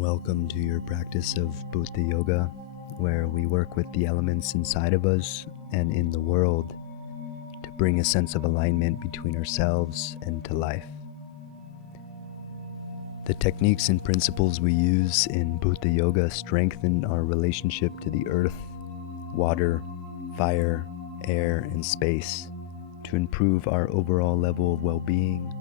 Welcome to your practice of Bhuta Yoga, where we work with the elements inside of us and in the world to bring a sense of alignment between ourselves and to life. The techniques and principles we use in Bhuta Yoga strengthen our relationship to the earth, water, fire, air, and space to improve our overall level of well-being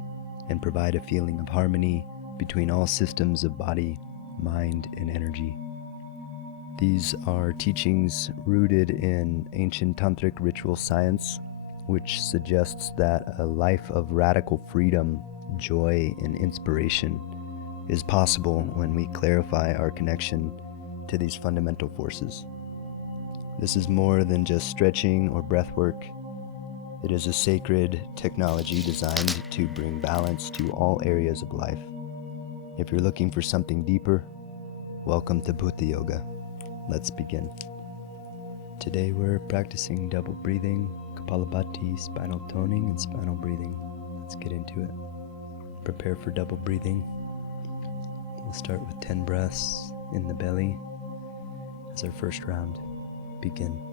and provide a feeling of harmony between all systems of body, mind, and energy. These are teachings rooted in ancient tantric ritual science, which suggests that a life of radical freedom, joy, and inspiration is possible when we clarify our connection to these fundamental forces. This is more than just stretching or breath work. It is a sacred technology designed to bring balance to all areas of life. If you're looking for something deeper, welcome to Bhuta Yoga. Let's begin. Today we're practicing double breathing, Kapalabhati, spinal toning, and spinal breathing. Let's get into it. Prepare for double breathing. We'll start with 10 breaths in the belly as our first round. Begin.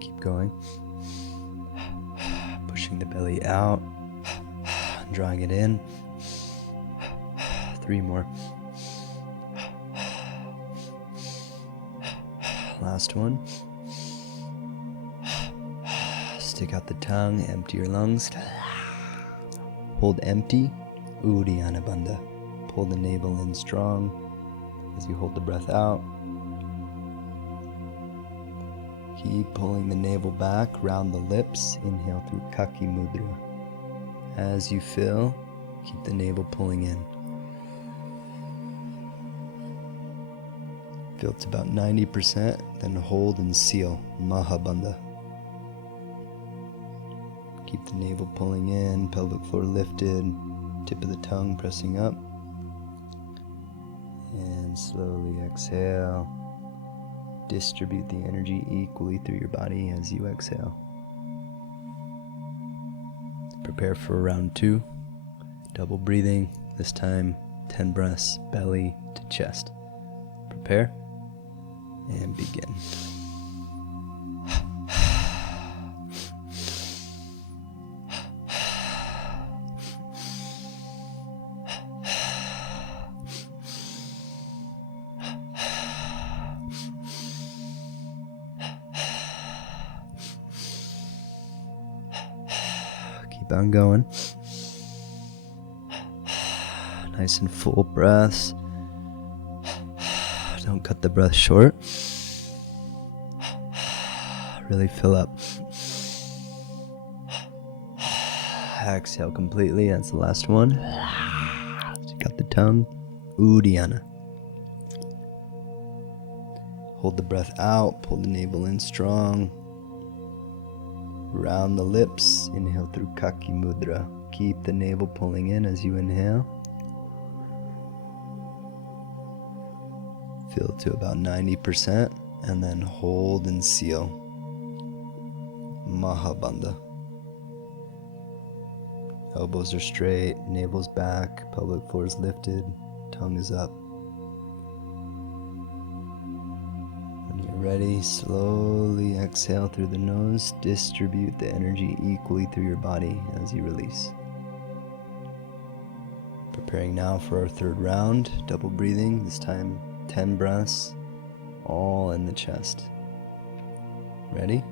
Keep going. Pushing the belly out, drawing it in. 3 more. Last one. Stick out the tongue, empty your lungs. Hold empty, Uddiyana Bandha. Pull the navel in strong as you hold the breath out. Keep pulling the navel back, round the lips. Inhale through Kaki Mudra. As you fill, keep the navel pulling in. Fill to about 90%, then hold and seal, Mahabandha. Keep the navel pulling in, pelvic floor lifted, tip of the tongue pressing up. And slowly exhale. Distribute the energy equally through your body as you exhale. Prepare for round 2. Double breathing, this time 10 breaths, belly to chest. Prepare and begin. Keep on going. Nice and full breaths. Don't cut the breath short. Really fill up. Exhale completely. That's the last one. Stick out the tongue. Uddiyana. Hold the breath out. Pull the navel in strong. Round the lips. Inhale through Kaki Mudra. Keep the navel pulling in as you inhale. Fill to about 90% and then hold and seal. Mahabandha. Elbows are straight, navel's back, pelvic floor is lifted, tongue is up. When you're ready, slowly exhale through the nose. Distribute the energy equally through your body as you release. Preparing now for our 3rd round, double breathing, this time 10 breaths, all in the chest. Ready?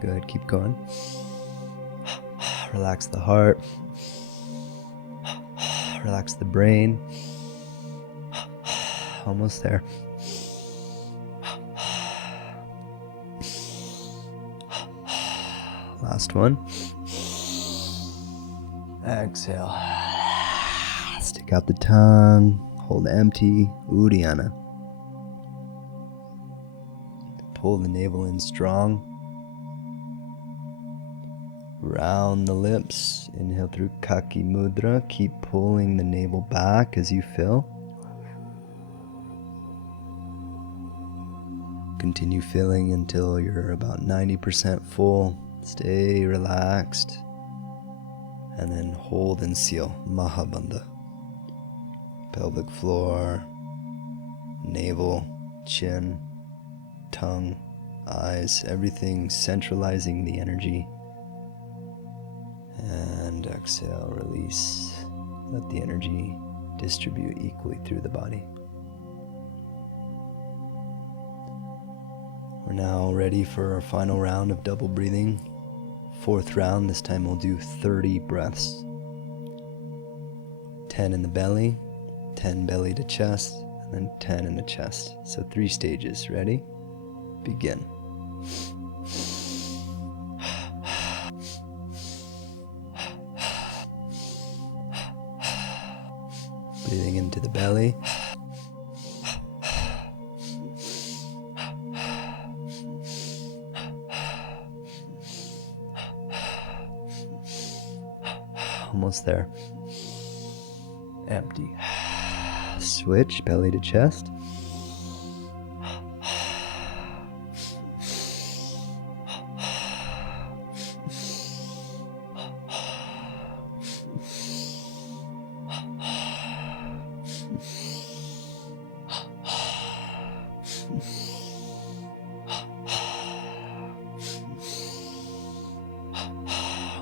Good, keep going. Relax the heart. Relax the brain. Almost there. Last one. Exhale. Stick out the tongue. Hold empty. Uddiyana. Pull the navel in strong. Round the lips. Inhale through Kaki Mudra. Keep pulling the navel back as you fill. Continue filling until you're about 90% full. Stay relaxed. And then hold and seal. Mahabandha. Pelvic floor, navel, chin, tongue, eyes, everything centralizing the energy. And exhale, release. Let the energy distribute equally through the body. We're now ready for our final round of double breathing. Fourth round, this time we'll do 30 breaths. 10 in the belly, 10 belly to chest, and then 10 in the chest. So 3 stages. Ready? Begin. Breathing into the belly. Almost there. Empty. Switch, belly to chest.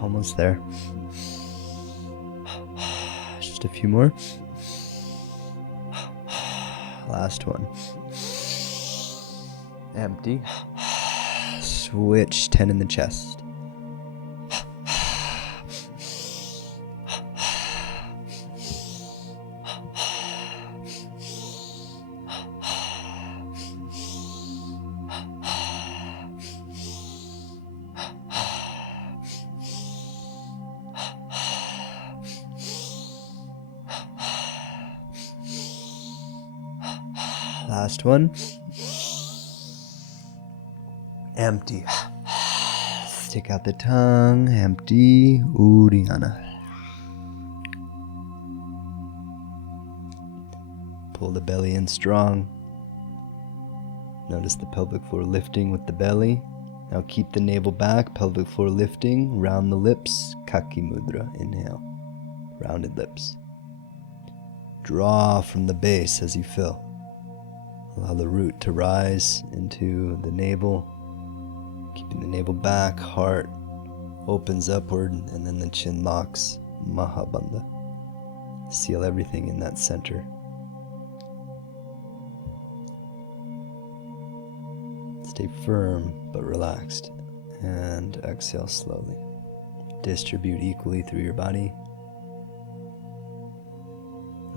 Almost there. Just a few more. Last one. Empty. Switch, 10 in the chest. Last one. Empty. Stick out the tongue. Empty. Uddiyana. Pull the belly in strong. Notice the pelvic floor lifting with the belly. Now keep the navel back, pelvic floor lifting. Round the lips. Kaki Mudra. Inhale. Rounded lips. Draw from the base as you fill. Allow the root to rise into the navel, keeping the navel back, heart opens upward, and then the chin locks, Mahabandha. Seal everything in that center. Stay firm but relaxed, and exhale slowly. Distribute equally through your body.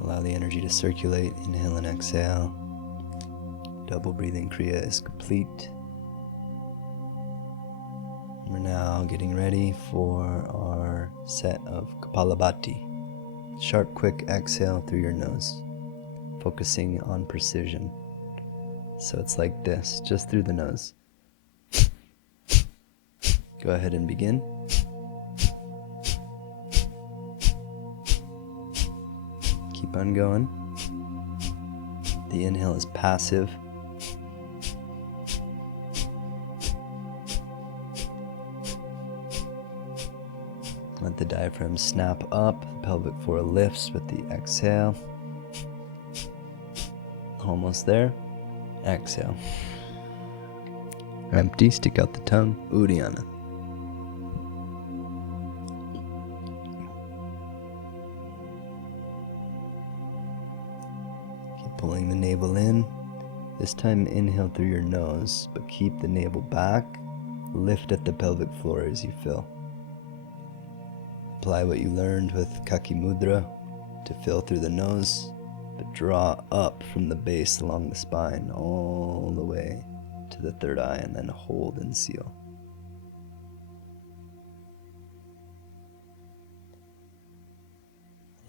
Allow the energy to circulate, inhale and exhale. Double breathing Kriya is complete. We're now getting ready for our set of Kapalabhati. Sharp, quick exhale through your nose, focusing on precision. So it's like this, just through the nose. Go ahead and begin. Keep on going. The inhale is passive. Let the diaphragm snap up, the pelvic floor lifts with the exhale. Almost there. Exhale. Empty, stick out the tongue, Uddiyana. Keep pulling the navel in. This time inhale through your nose, but keep the navel back. Lift at the pelvic floor as you fill. Apply what you learned with Kaki Mudra to fill through the nose, but draw up from the base along the spine all the way to the third eye, and then hold and seal.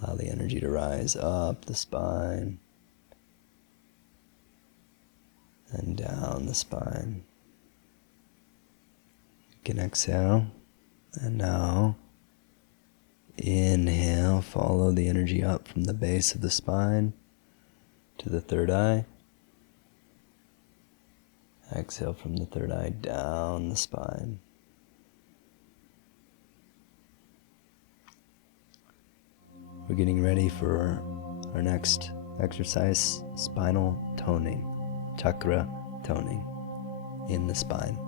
Allow the energy to rise up the spine and down the spine. You can exhale And now, inhale, follow the energy up from the base of the spine to the third eye. Exhale from the third eye down the spine. We're getting ready for our next exercise, spinal toning, chakra toning in the spine.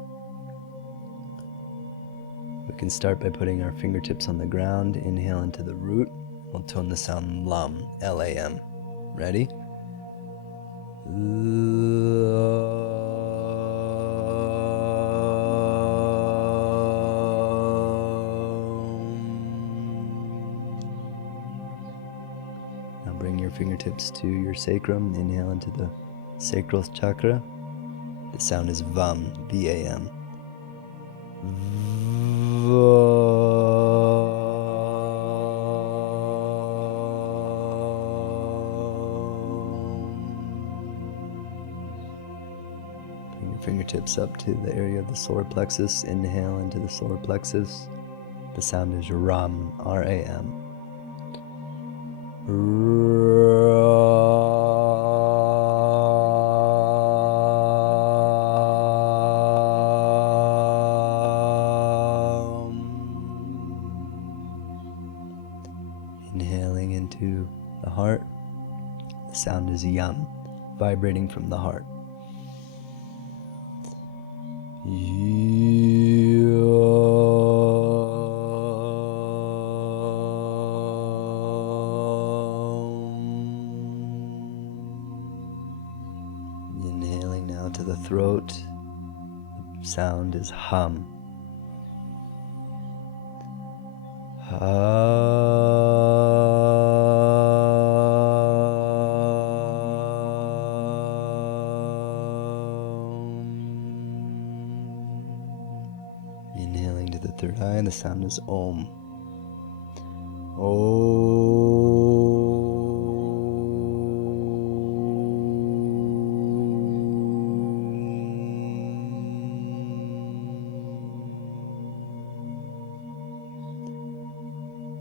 We can start by putting our fingertips on the ground, inhale into the root. We'll tone the sound LAM, L-A-M. Ready? Now bring your fingertips to your sacrum, inhale into the sacral chakra. The sound is VAM, V-A-M. Bring your fingertips up to the area of the solar plexus. Inhale into the solar plexus. The sound is RAM, R-A-M. Inhaling into the heart, the sound is YAM, vibrating from the heart. Inhaling now to the throat, the sound is HUM. Inhaling to the third eye, the sound is OM.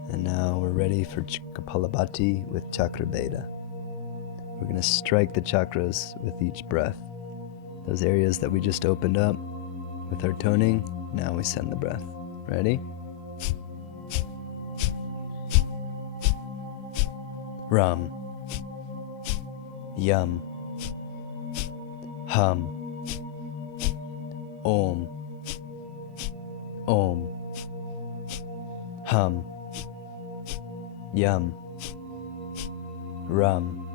And now we're ready for Kapalabhati with Chakra Beta. We're going to strike the chakras with each breath. Those areas that we just opened up with our toning, now we send the breath. Ready? Ram, Yam, Hum, Om, Om, Hum, Yam, Ram,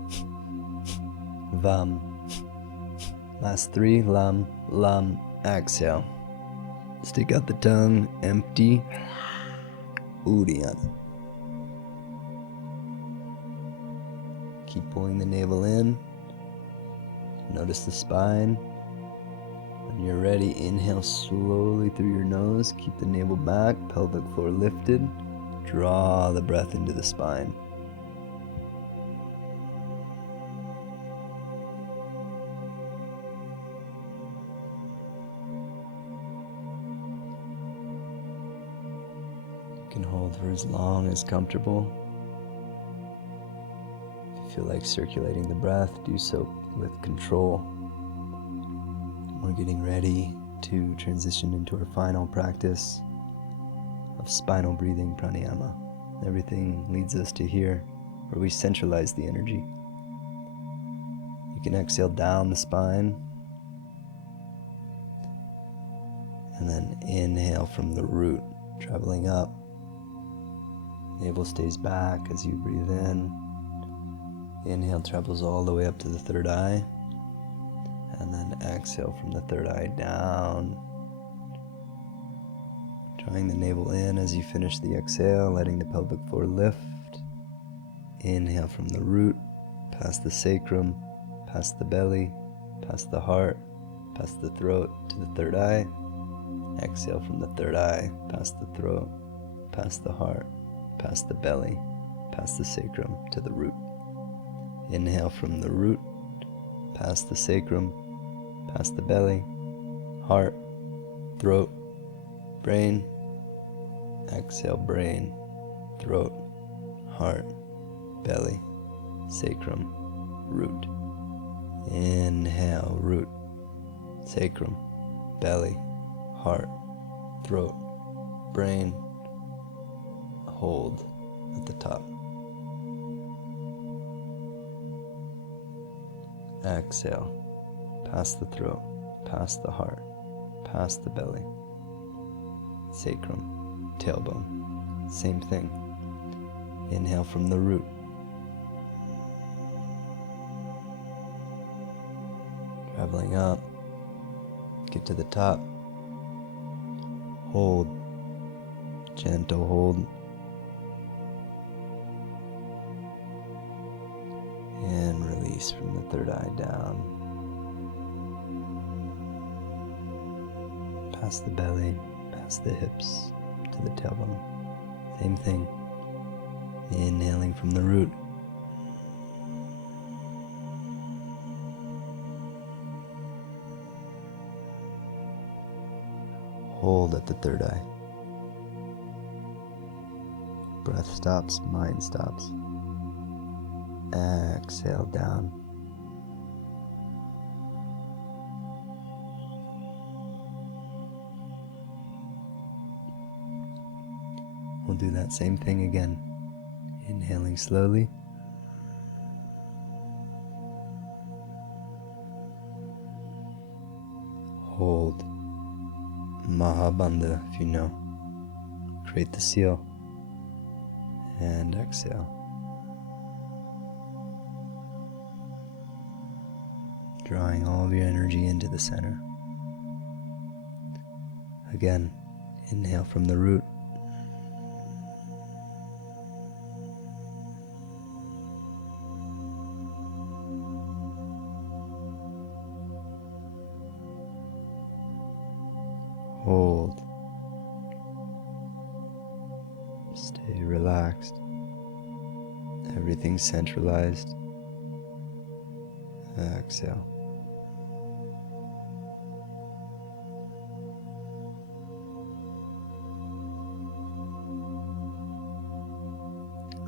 Vam. Last three, Lam, Lam, exhale. Stick out the tongue, empty, Uddiyana. Keep pulling the navel in. Notice the spine. When you're ready, inhale slowly through your nose. Keep the navel back, pelvic floor lifted. Draw the breath into the spine. You can hold for as long as comfortable. If you feel like circulating the breath, do so with control. We're getting ready to transition into our final practice of spinal breathing pranayama. Everything leads us to here, where we centralize the energy. You can exhale down the spine, and then inhale from the root, traveling up. Navel stays back as you breathe in. Inhale travels all the way up to the third eye, and then exhale from the third eye down. Drawing the navel in as you finish the exhale, letting the pelvic floor lift. Inhale from the root, past the sacrum, past the belly, past the heart, past the throat to the third eye. Exhale from the third eye, past the throat, past the heart, past the belly, past the sacrum to the root. Inhale from the root, past the sacrum, past the belly, heart, throat, brain. Exhale, brain, throat, heart, belly, sacrum, root. Inhale, root, sacrum, belly, heart, throat, brain. Hold at the top. Exhale, past the throat, past the heart, past the belly, sacrum, tailbone. Same thing. Inhale from the root. Traveling up, get to the top. Hold, gentle hold. And release from the third eye down. Past the belly, past the hips, to the tailbone. Same thing. Inhaling from the root. Hold at the third eye. Breath stops, mind stops. Exhale down. We'll do that same thing again. Inhaling slowly. Hold. Mahabandha, if you know. Create the seal. And exhale. Drawing all of your energy into the center. Again, inhale from the root. Hold. Stay relaxed. Everything's centralized. Exhale.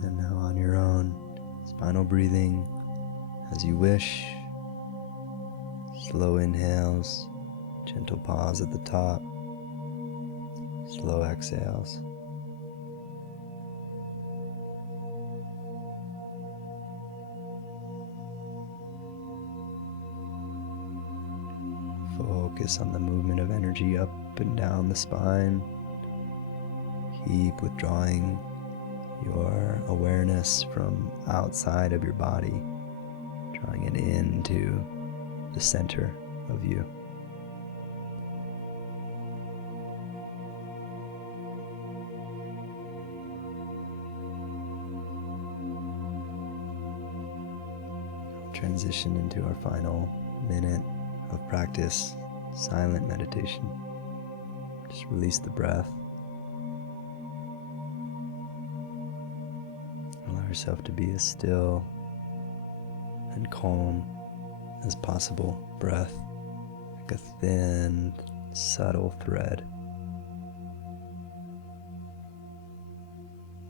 And now on your own, spinal breathing as you wish. Slow inhales, gentle pause at the top, slow exhales. Focus on the movement of energy up and down the spine. Keep withdrawing your awareness from outside of your body, drawing it into the center of you. Transition into our final minute of practice, silent meditation. Just release the breath. Allow yourself to be as still and calm as possible. Breath like a thin, subtle thread.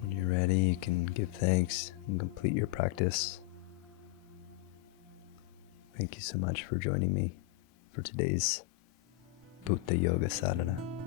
When you're ready, you can give thanks and complete your practice. Thank you so much for joining me for today's Bhuta Yoga Sadhana.